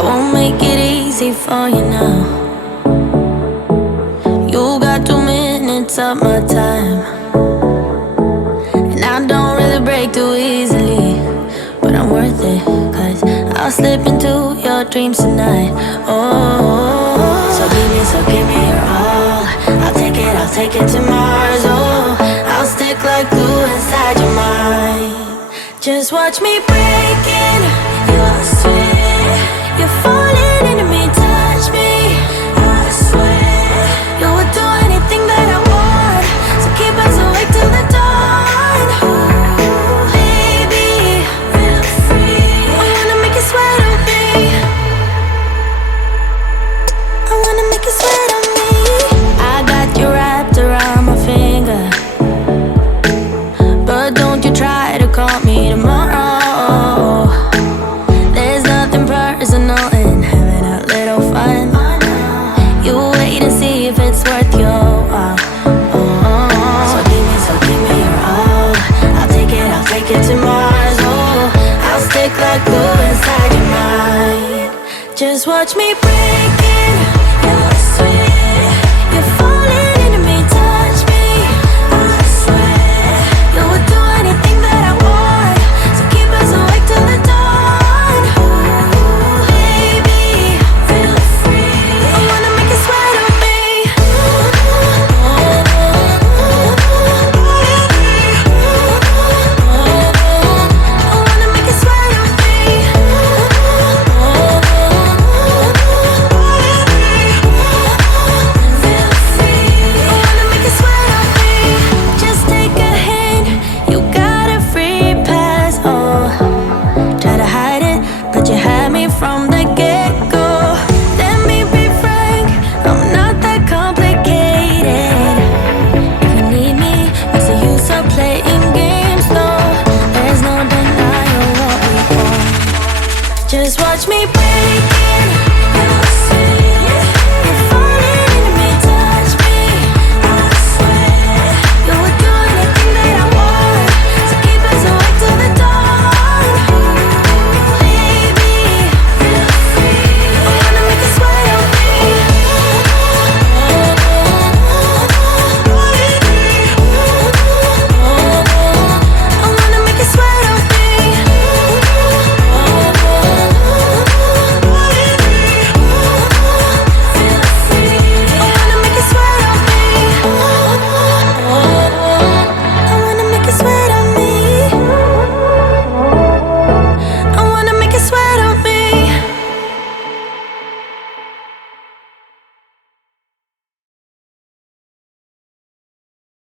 I won't make it easy for you now. You got 2 minutes of my time, and I don't really break too easily, but I'm worth it, 'cause I'll slip into your dreams tonight. Oh, so give me your all. I'll take it to Mars. Oh, I'll stick like glue inside your mind. Just watch me breaking your sweat. You're falling into me, touch me, I swear. You would do anything that I want, so keep us awake till the dawn. Ooh, baby, feel free. I wanna make you sweat on me. I wanna make you sweat on me. I got you wrapped around my finger, but don't you try to call me tomorrow. There's nothing personal in having a little fun. You wait and see if it's worth your while. So give me your all. I'll take it to Mars. Oh, I'll stick like glue inside your mind. Just watch me breaking your sweat. You're falling into me, touch me, I swear. You would do anything that I want, so keep us awake till the dawn. Ooh, baby, feel free. I wanna make you sweat on me. I wanna make you sweat on me. Feel free. I wanna make you sweat on me. Just take a hint, you got a free pass. Oh, try to hide it, but you had me from the get-go. Let me be frank, I'm not that complicated. If you need me, what's the use of playing games though? There's no denying what we want. Just watch me